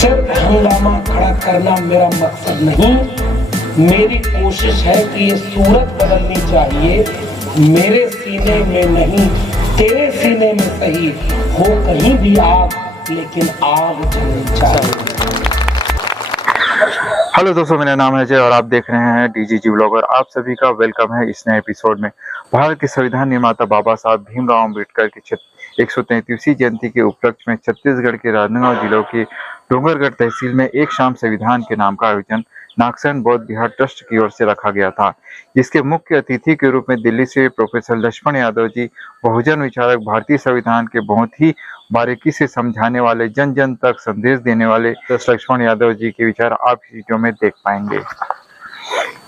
सिर्फ हंगामा खड़ा करना मेरा मकसद नहीं, मेरी कोशिश है कि ये सूरत बदलनी चाहिए। मेरे सीने में नहीं, तेरे सीने में सही हो कहीं भी आग, लेकिन आग जलनी चाहिए। हेलो दोस्तों, मेरा नाम है अजय और आप देख रहे हैं डीजीजी व्लॉगर। आप सभी का वेलकम है इस नए एपिसोड में। भारत के संविधान निर्माता बाबा साहब भीमराव अम्बेडकर की 133वीं जयंती के उपलक्ष्य में छत्तीसगढ़ के राजनांदगांव जिलों की डोंगरगढ़ तहसील में एक शाम संविधान के नाम का आयोजन नागसेन बौद्ध विहार ट्रस्ट की ओर से रखा गया था, जिसके मुख्य अतिथि के रूप में दिल्ली से प्रोफेसर लक्ष्मण यादव जी, बहुजन विचारक, भारतीय संविधान के बहुत ही बारीकी से समझाने वाले, जन जन तक संदेश देने वाले लक्ष्मण यादव जी के विचार आप इस वीडियो में देख पाएंगे।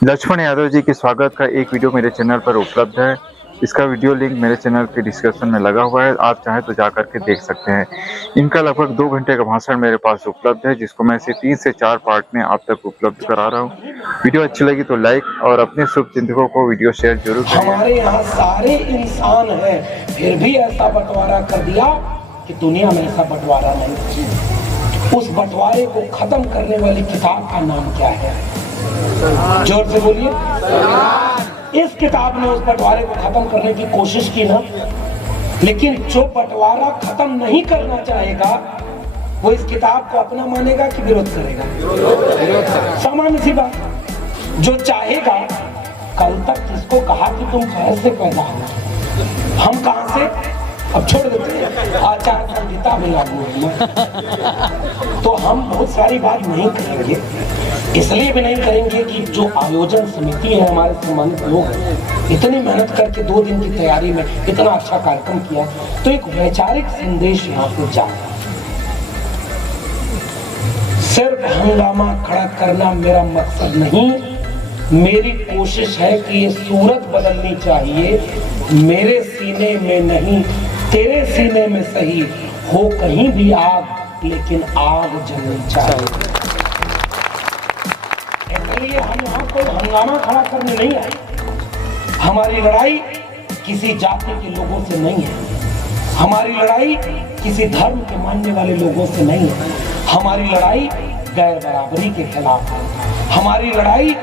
लक्ष्मण यादव जी के स्वागत का एक वीडियो मेरे चैनल पर उपलब्ध है। इसका वीडियो लिंक मेरे चैनल के डिस्क्रिप्शन में लगा हुआ है, आप चाहें तो जाकर के देख सकते हैं। इनका लगभग 2 घंटे का भाषण मेरे पास उपलब्ध है, जिसको मैं इसे 3 से 4 पार्ट में आप तक उपलब्ध करा रहा हूँ। वीडियो अच्छी लगी तो लाइक और अपने शुभचिंतकों को वीडियो शेयर जरूर करें। हमारे यहाँ सारे इंसान हैं, फिर भी ऐसा बंटवारा कर दिया कि दुनिया में ऐसा बंटवारा नहीं। उस बंटवारे को खत्म करने वाली किताब का नाम क्या है? जोर से बोलिए। इस किताब ने उस बंटवारे को खत्म करने की कोशिश की ना, लेकिन जो बंटवारा खत्म नहीं करना चाहेगा वो इस किताब को अपना मानेगा कि विरोध करेगा? सामान्य सी बात। जो चाहेगा, कल तक किसको कहा कि तुम कैसे पैदा हो, हम कहां से, अब छोड़ देते हैं, आचार संहिता भी लागू है। तो हम बहुत सारी बात नहीं करेंगे, इसलिए भी नहीं करेंगे कि जो आयोजन समिति है, हमारे सम्मानित लोग इतनी मेहनत करके 2 दिन की तैयारी में इतना अच्छा कार्यक्रम किया, तो एक वैचारिक संदेश यहाँ पे जाए। सिर्फ हंगामा खड़ा करना मेरा मकसद नहीं, मेरी कोशिश है कि ये सूरत बदलनी चाहिए। मेरे सीने में नहीं, तेरे सीने में सही हो कहीं भी आग, लेकिन आग जलनी चाहिए। इसलिए हम यहाँ कोई हंगामा खड़ा करने नहीं आए। हमारी लड़ाई किसी जाति के लोगों से नहीं है, हमारी लड़ाई किसी धर्म के मानने वाले लोगों से नहीं है, हमारी लड़ाई गैर बराबरी के खिलाफ है, हमारी लड़ाई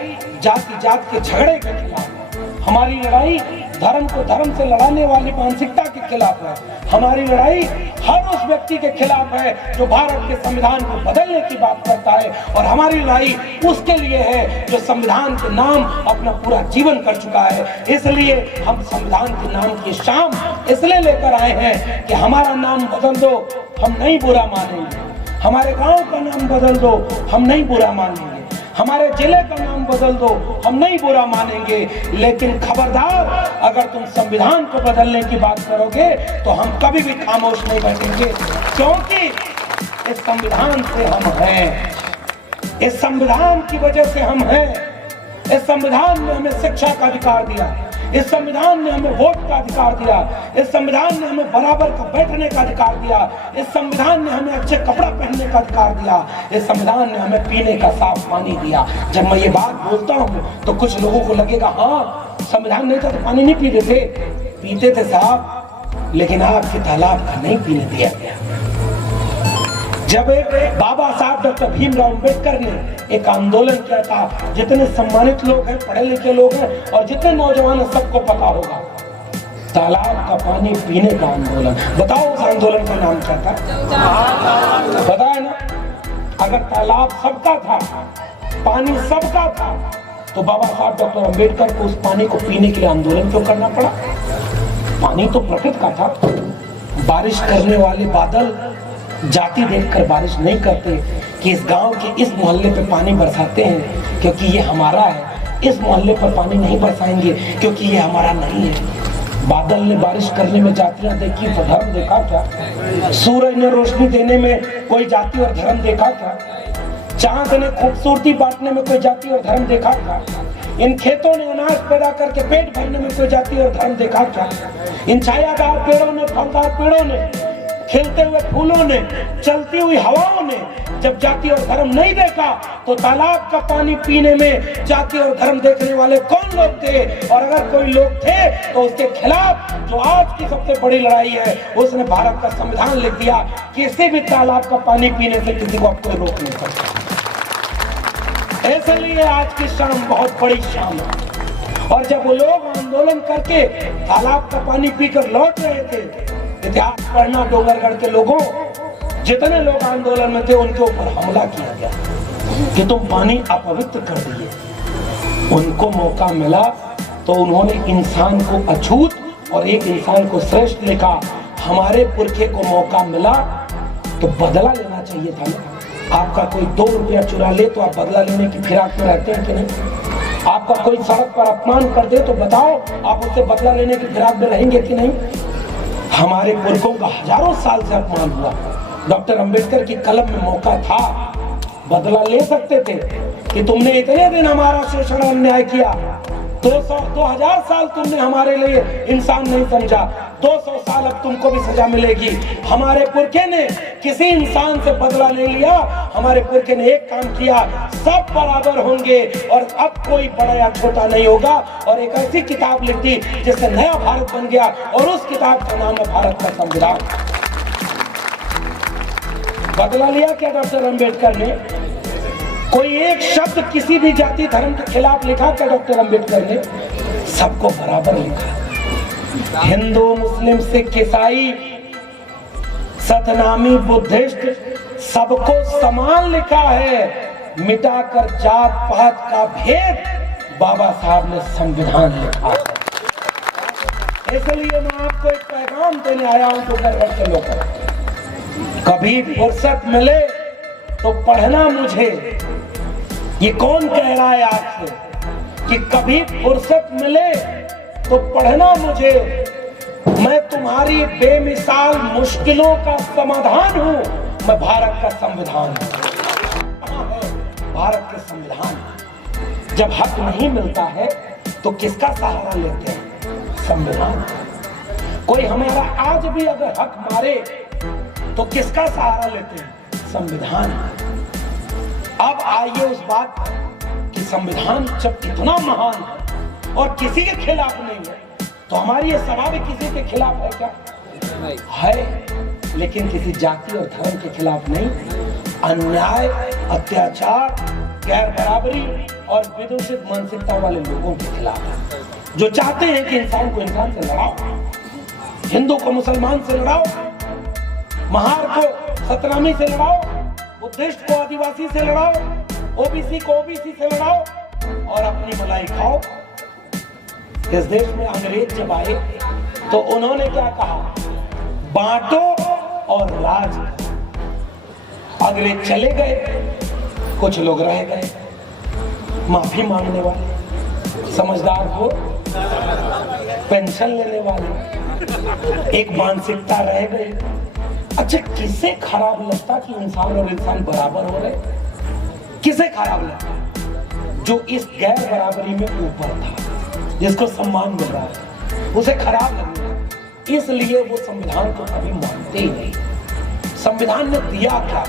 जाति जात के झगड़े के खिलाफ है, हमारी लड़ाई धर्म को धर्म से लड़ाने वाली मानसिकता के खिलाफ है, हमारी लड़ाई हर उस व्यक्ति के खिलाफ है जो भारत के संविधान को बदलने की बात करता है, और हमारी लड़ाई उसके लिए है जो संविधान के नाम अपना पूरा जीवन कर चुका है। इसलिए हम संविधान के नाम की शाम इसलिए लेकर आए हैं कि हमारा नाम बदल दो, हम नहीं बुरा मानेंगे, हमारे गांव का नाम बदल दो, हम नहीं बुरा मानेंगे, हमारे जिले का नाम बदल दो, हम नहीं बुरा मानेंगे, लेकिन खबरदार, अगर तुम संविधान को बदलने की बात करोगे तो हम कभी भी खामोश नहीं बैठेंगे, क्योंकि इस संविधान से हम हैं, इस संविधान की वजह से हम हैं। इस संविधान ने हमें शिक्षा का अधिकार दिया, इस संविधान ने हमें वोट का अधिकार दिया, इस संविधान ने हमें बराबर का बैठने का अधिकार दिया, इस संविधान ने हमें अच्छे कपड़ा पहनने का अधिकार दिया, इस संविधान ने हमें पीने का साफ पानी दिया। जब मैं ये बात बोलता हूँ तो कुछ लोगों को लगेगा हाँ, संविधान नहीं था तो पानी नहीं पीते थे साहब, लेकिन आपके तालाब का नहीं पीने दिया गया। जब बाबा साहब डॉक्टर भीमराव अम्बेडकर ने एक आंदोलन किया था, जितने सम्मानित लोग हैं, पढ़े लिखे लोग हैं और जितने नौजवान हैं, सबको पता होगा, तालाब का पानी पीने का आंदोलन। बताओ उस आंदोलन का नाम क्या था? पता है ना? अगर तालाब सबका था, पानी सबका था, तो बाबा साहब डॉक्टर अम्बेडकर को उस पानी को पीने के लिए आंदोलन क्यों करना पड़ा? पानी तो प्रकृति का था। बारिश करने वाले बादल जाति देखकर बारिश नहीं करते कि इस गांव के इस मोहल्ले पे पानी बरसाते हैं क्योंकि ये हमारा है, इस मोहल्ले पर पानी नहीं बरसाएंगे क्योंकि ये हमारा नहीं है। बादल ने बारिश करने में जातियां देखी तो धर्म देखा क्या? सूरज ने रोशनी देने में कोई जाति और धर्म देखा क्या? चांद ने खूबसूरती बांटने में कोई जाति और धर्म देखा क्या? इन खेतों ने अनाज पैदा करके पेट भरने में कोई जाति और धर्म देखा क्या? इन छायादार पेड़ों ने, फलदार पेड़ों ने खिलते हुए फूलों ने, चलती हुई हवाओं ने जब जाति और धर्म नहीं देखा तो तालाब का पानी पीने में जाति और धर्म देखने वाले कौन लोग थे? और अगर कोई लोग थे तो उसके खिलाफ जो आज की सबसे बड़ी लड़ाई है, उसने भारत का संविधान लिख दिया, किसी भी तालाब का पानी पीने से किसी को अब कोई रोक नहीं सकता। इसलिए आज की शाम बहुत बड़ी शाम है। और जब वो लोग आंदोलन करके तालाब का पानी पीकर लौट रहे थे, इतिहास पढ़ना, डोंगरगढ़ के लोगों, जितने लोग आंदोलन में थे उनके ऊपर हमला किया गया कि तुम पानी अपवित्र कर दिए। उनको मौका मिला तो उन्होंने इंसान को अछूत और एक इंसान को श्रेष्ठ लिखा। हमारे पुरखे को मौका मिला तो बदला लेना चाहिए था ना। आपका कोई 2 रुपया चुरा ले तो आप बदला लेने की फिराक में रहते हैं कि नहीं? आपका कोई सड़क पर अपमान कर दे तो बताओ आप उससे बदला लेने की फिराक में रहेंगे कि नहीं? हमारे पुरखों का हजारों साल से अपमान हुआ। डॉक्टर अंबेडकर की कलम में मौका था, बदला ले सकते थे कि तुमने इतने दिन हमारा शोषण अन्याय किया, 2000 साल तुमने हमारे लिए इंसान नहीं समझा, 200 साल अब तुमको भी सजा मिलेगी। हमारे पुरखे ने किसी इंसान से बदला नहीं लिया। हमारे पुरखे ने एक काम किया, सब बराबर होंगे और अब कोई बड़ा या छोटा नहीं होगा, और एक ऐसी किताब लिख दी जिससे नया भारत बन गया, और उस किताब का नाम है भारत का संविधान। बदला लिया क्या डॉक्टर अंबेडकर ने? कोई एक शब्द किसी भी जाति धर्म के खिलाफ लिखा क्या डॉक्टर अंबेडकर ने? सबको बराबर लिखा। हिंदू, मुस्लिम, सिख, ईसाई, सतनामी, बुद्धिस्ट, सबको समान लिखा है। मिटाकर जात पात का भेद बाबा साहब ने संविधान लिखा है। इसलिए मैं आपको एक पैगाम देने आया हूं डोंगरगढ़ के लोगों को, कभी फुर्सत मिले तो पढ़ना मुझे। ये कौन कह रहा है आपसे कि कभी फुर्सत मिले तो पढ़ना मुझे? मैं तुम्हारी बेमिसाल मुश्किलों का समाधान हूं। मैं भारत का संविधान हूं। भारत के संविधान। जब हक नहीं मिलता है तो किसका सहारा लेते हैं? संविधान। कोई हमारा आज भी अगर हक मारे तो किसका सहारा लेते हैं? संविधान। अब आइए उस बात पर कि संविधान जब इतना महान है और किसी के खिलाफ नहीं है, तो हमारी ये सभा भी किसी के खिलाफ है क्या? है, लेकिन किसी जाति और धर्म के खिलाफ नहीं। अन्याय, अत्याचार, गैर बराबरी और विदूषित मानसिकता वाले लोगों के खिलाफ है, जो चाहते हैं कि इंसान को इंसान से लड़ाओ, हिंदू को मुसलमान से लड़ाओ, महार को सतनामी से लड़ाओ, बुद्धिस्ट को आदिवासी से लड़ाओ, ओबीसी को ओबीसी से लड़ाओ और अपनी मलाई खाओ। इस देश में अंग्रेज जब आए तो उन्होंने क्या कहा? बांटो और राज करो। अंग्रेज चले गए, कुछ लोग रह गए, माफी मांगने वाले, समझदार हो, पेंशन लेने वाले, एक मानसिकता रह गई। अच्छा, किसे खराब लगता कि इंसान और इंसान बराबर हो रहे? किसे खराब लगता? जो इस गैर बराबरी में ऊपर था, जिसको सम्मान मिल रहा है, उसे खराब लगता। इसलिए वो संविधान को कभी मानते ही नहीं। संविधान ने दिया क्या?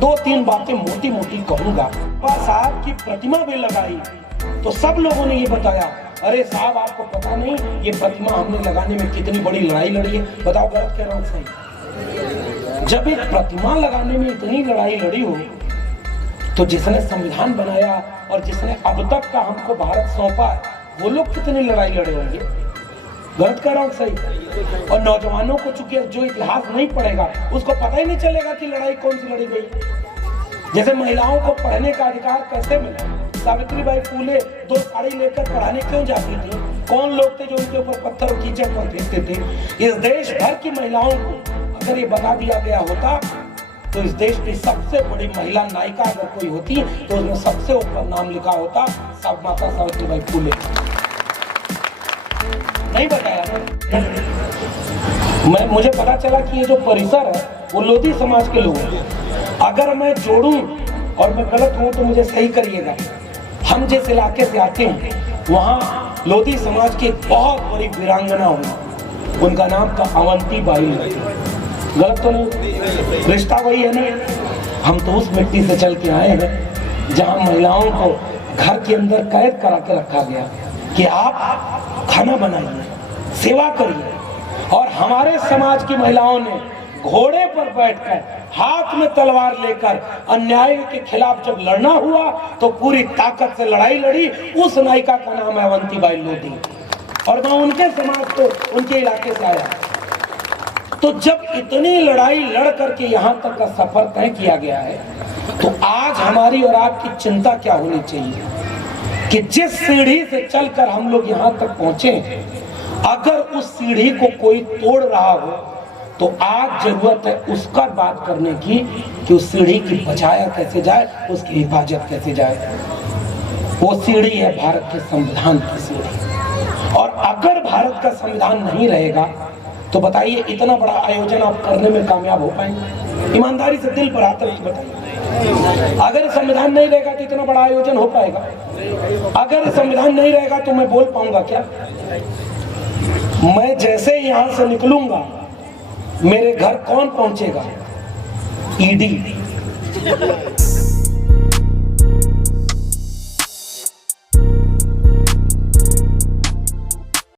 2-3 बातें मोटी मोटी कहूंगा। बाबा साहब की प्रतिमा भी लगाई तो सब लोगों ने ये बताया, अरे साहब आपको पता नहीं ये प्रतिमा हमने लगाने में कितनी बड़ी लड़ाई लड़ी है। बताओ गलत कह रहा हूं सही? जब एक प्रतिमा लगाने में इतनी लड़ाई लड़ी हो तो जिसने संविधान बनाया और जिसने अब तक का हमको भारत सौंपा है, वो लोग कितनी लड़ाई लड़े होंगे? गलत कह रहा हूं सही? और नौजवानों को चूंकि जो इतिहास नहीं पढ़ेगा उसको पता ही नहीं चलेगा कि लड़ाई कौन सी लड़ी गई। जैसे महिलाओं को पढ़ने का अधिकार कैसे मिला? सावित्रीबाई फूले 2 साड़ी लेकर पढ़ाने क्यों जाती थी? कौन लोग थे जो उनके ऊपर पत्थर और कीचड़ पर फेंकते थे? इस देश भर की महिलाओं को अगर ये बता दिया गया होता तो इस देश की सबसे बड़ी महिला नायिका अगर कोई होती तो उसमें सबसे ऊपर नाम लिखा होता सब माता सावित्रीबाई फूले। नहीं बताया मुझे पता चला कि ये जो परिसर है वो लोधी समाज के लोग हैं। अगर मैं जोड़ूं और मैं गलत हूं तो मुझे सही करिएगा। हम जिस इलाके से आते हैं वहाँ लोधी समाज की एक बहुत बड़ी वीरांगना हुई, उनका नाम था अवंती बाई। गलत तो नहीं? रिश्ता वही है ना। हम तो उस मिट्टी से चल के आए हैं जहां महिलाओं को घर के अंदर कैद करा के रखा गया कि आप खाना बनाइए, सेवा करिए। और हमारे समाज की महिलाओं ने घोड़े पर बैठकर हाथ में तलवार लेकर अन्याय के खिलाफ जब लड़ना हुआ तो पूरी ताकत से लड़ाई लड़ी। उस नायिका का नाम है अवंतीबाई लोधी और मैं उनके समाज को, उनके इलाके से आया। तो जब इतनी लड़ाई लड़ करके यहाँ तक का सफर तय किया गया है तो आज हमारी और आपकी चिंता क्या होनी चाहिए कि जिस सीढ़ी से चलकर हम लोग यहाँ तक पहुंचे, अगर उस सीढ़ी को कोई तोड़ रहा हो तो आज जरूरत है उसका बात करने की कि उस सीढ़ी की बचाया कैसे जाए, उसकी हिफाजत कैसे जाए। वो सीढ़ी है भारत के संविधान की सीढ़ी। और अगर भारत का संविधान नहीं रहेगा तो बताइए इतना बड़ा आयोजन आप करने में कामयाब हो पाएंगे? ईमानदारी से दिल पर हाथ रख के बताइए। अगर संविधान नहीं रहेगा तो इतना बड़ा आयोजन हो पाएगा? अगर संविधान नहीं रहेगा तो मैं बोल पाऊंगा क्या? मैं जैसे ही यहां से निकलूंगा मेरे घर कौन पहुंचेगा? ईडी।